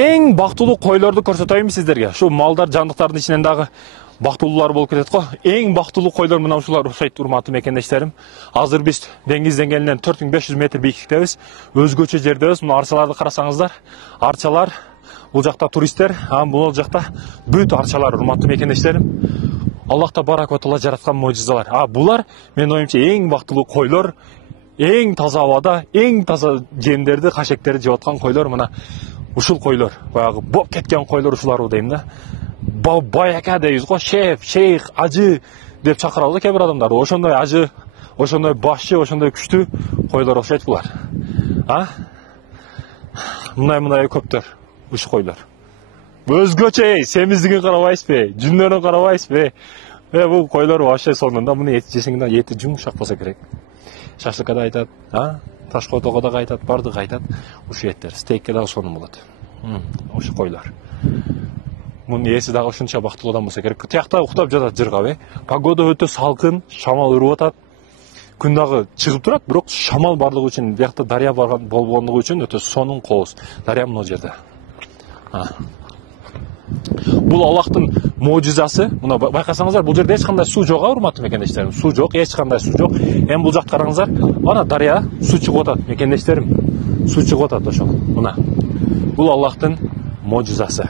Эң бактылуу койлорду көрсөтөйүн сиздерге. Şu малдар, жандыктардын ичинен дагы бактылуулар болуп кетет го. Эң бактылуу койлор мына ушулар окшойт, урматтуу мекендештерим. Азыр биз деңиз деңгээлинен 4500 метр бийиктиктебиз. Өзгөчө жердебиз. Мына арчаларды карасаңыздар, арчалар, бул жакта туристтер, бул жакта бүт арчалар, урматтуу мекендештерим. Аллах табарак ва таала жараткан мojizалар. Булар менин оюмча эң бактылуу койлор, эң таза абада, эң таза жемдерди, кашектерди жеп аткан койлор мына ушул койлор. Баягы боп кеткен койлор ушулар дейм да. Баяка дейбиз го, шеф, шейх, ажы деп чакырабыз кээ бир адамдар. Ошондой ажы, ошондой башчы, ошондой күчтүү койлор окшойт булар. Мындай көптөр ушул койлор. Өзгөчө семиздигин карабайсызбы, жүндөрүн карабайсызбы? Бул койлор вообще сонунда муну эти жесеңдер, эти жумшак болсо керек. Шашлыкка да айтат, ташкотого да айтат, бардыгы айтат. Ушу эттер, стейкке дагы сонун болот. Ушу койлор. Мунун ээси дагы ушунча бактылуу адам болсо керек. Тиякта уктап жатат жыргап, Погода өтө салкын, шамал үрүп атат. Күн дагы чыгып турат, бирок шамал барлыгы үчүн, биякта дарыя болгондугу үчүн өтө сонун кооз. Дарыя мына жерде. Бул Аллахтын мojizасы. Мына байкасаңыздар, бул жерде эч кандай суу жок, урматтуу мекендештерим. Суу жок, эч кандай суу жок. Эми бул жакты караңыздар, ана дарыя суу чыгып атат, мекендештерим. Суу чыгып атат ошол. Мына. Бул Аллахтын мojizасы.